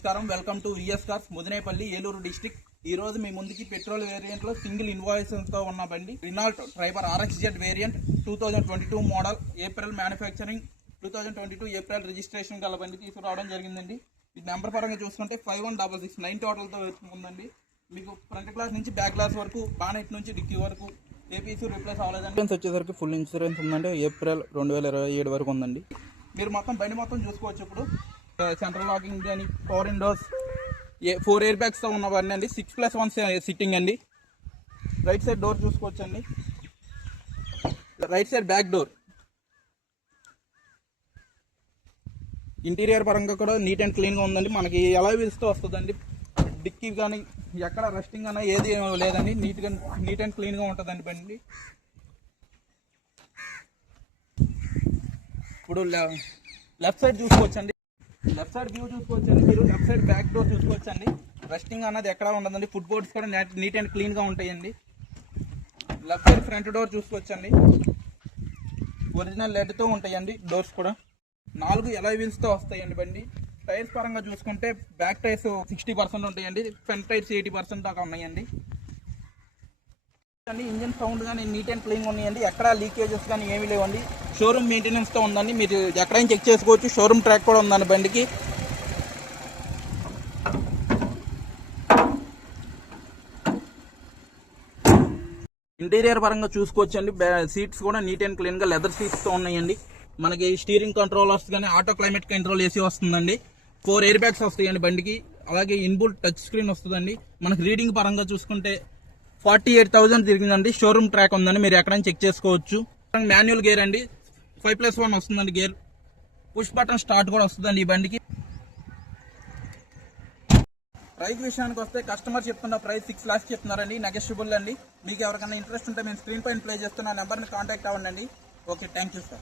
నమస్కారం. Welcome to VS Cars Mudinepalli, Eluru district. ఈ రోజు మీ ముందుకి పెట్రోల్ వేరియంట్ లో సింగిల్ ఇన్వాయిస్ తో ఉన్న బండి Renault Triber RXZ variant 2022 model, April manufacturing, 2022 April registration గల బండి తీసుకురావడం జరిగిందండి. ఈ నెంబర్ పరంగా చూసుకుంటే 51669 టోటల్ తో ఉందండి. మీకు ఫ్రంట్ గ్లాస్ నుంచి బ్యాక్ గ్లాస్ వరకు, బానెట్ నుంచి డిక్కీ వరకు ఏపీసీ రిప్లేస్ అవ్వలేదండి. ఇన్సూరెన్స్ వచ్చేసరికి ఫుల్ ఇన్సూరెన్స్ ఉందండి. ఏప్రిల్ 2027 వరకు ఉందండి. మీరు మొత్తం బండి మొత్తం చూసుకోవచ్చు. ఇప్పుడు సెంట్రల్ లాకింగ్ కానీ, పవర్ విండోస్, 4 ఎయిర్ బ్యాగ్స్ తో ఉన్న బండి అండి. 6+1 సిట్టింగ్ అండి. రైట్ సైడ్ డోర్ చూసుకోవచ్చు అండి. Right side back door. Interior పరంగా కూడా నీట్ అండ్ క్లీన్ గా ఉందండి. మనకి ఎలా వీల్స్ తో వస్తుందండి. డిక్కీ కానీ ఎక్కడ రస్టింగ్ అన్నా ఏది లేదండి. నీట్ అండ్ క్లీన్ గా ఉంటుందండి బండి. ఇప్పుడు లెఫ్ట్ సైడ్ చూసుకోవచ్చండి. లెఫ్ట్ సైడ్ వ్యూ చూసుకోవచ్చండి. మీరు లెఫ్ట్ సైడ్ బ్యాక్ డోర్ చూసుకోవచ్చండి. రస్టింగ్ అన్నది ఎక్కడ ఉండదండి. ఫుట్ బోర్డ్స్ కూడా నీట్ అండ్ క్లీన్ గా ఉంటాయండి. లెఫ్ట్ సైడ్ ఫ్రంట్ డోర్ చూసుకోవచ్చండి. ఒరిజినల్ లెడ్ తో ఉంటాయండి డోర్స్ కూడా. 4 ఎలాయ్ వీల్స్ తో వస్తాయండి బండి. టైర్స్ పరంగా చూసుకుంటే బ్యాక్ టైర్స్ 60% ఉంటాయండి. ఫ్రంట్ టైర్స్ 80% దాకా ఉన్నాయండి. ఇంజిన్ సౌండ్ కానీ నీట్ అండ్ క్లీన్ ఉన్నాయండి. ఎక్కడ లీకేజెస్ కానీ ఏమీ లేవండి. షోరూమ్ మెయింటెనెన్స్ తో ఉందండి. మీరు ఎక్కడైనా చెక్ చేసుకోవచ్చు. షోరూమ్ ట్రాక్ కూడా ఉందండి బండికి. ఇంటీరియర్ పరంగా చూసుకోవచ్చండి. సీట్స్ కూడా నీట్ అండ్ క్లీన్ గా లెదర్ సీట్స్ తో ఉన్నాయండి. మనకి స్టీరింగ్ కంట్రోలర్స్ కానీ, ఆటో క్లైమేట్ కంట్రోల్ ఏసీ వస్తుందండి. 4 ఎయిర్ బ్యాగ్స్ వస్తాయండి బండికి. అలాగే ఇన్బుల్ టచ్ స్క్రీన్ వస్తుందండి. మనకి రీడింగ్ పరంగా చూసుకుంటే 48,000 తిరిగిందండి. షోరూమ్ ట్రాక్ ఉందండి. మీరు ఎక్కడైనా చెక్ చేసుకోవచ్చు. మాన్యువల్ గేర్ అండి. 5+1 వస్తుందండి గేర్. పుష్ బటన్ స్టార్ట్ కూడా వస్తుందండి ఈ బండికి. ప్రైస్ విషయానికి వస్తే కస్టమర్ చెప్తున్న ప్రైస్ 6 lakhs చెప్తున్నారండి. నెగోషియబుల్ అండి. మీకు ఎవరికైనా ఇంట్రెస్ట్ ఉంటే మేము స్క్రీన్ పైన ప్లే చేస్తున్న నెంబర్ని కాంటాక్ట్ అవ్వండి. Okay, thank you sir.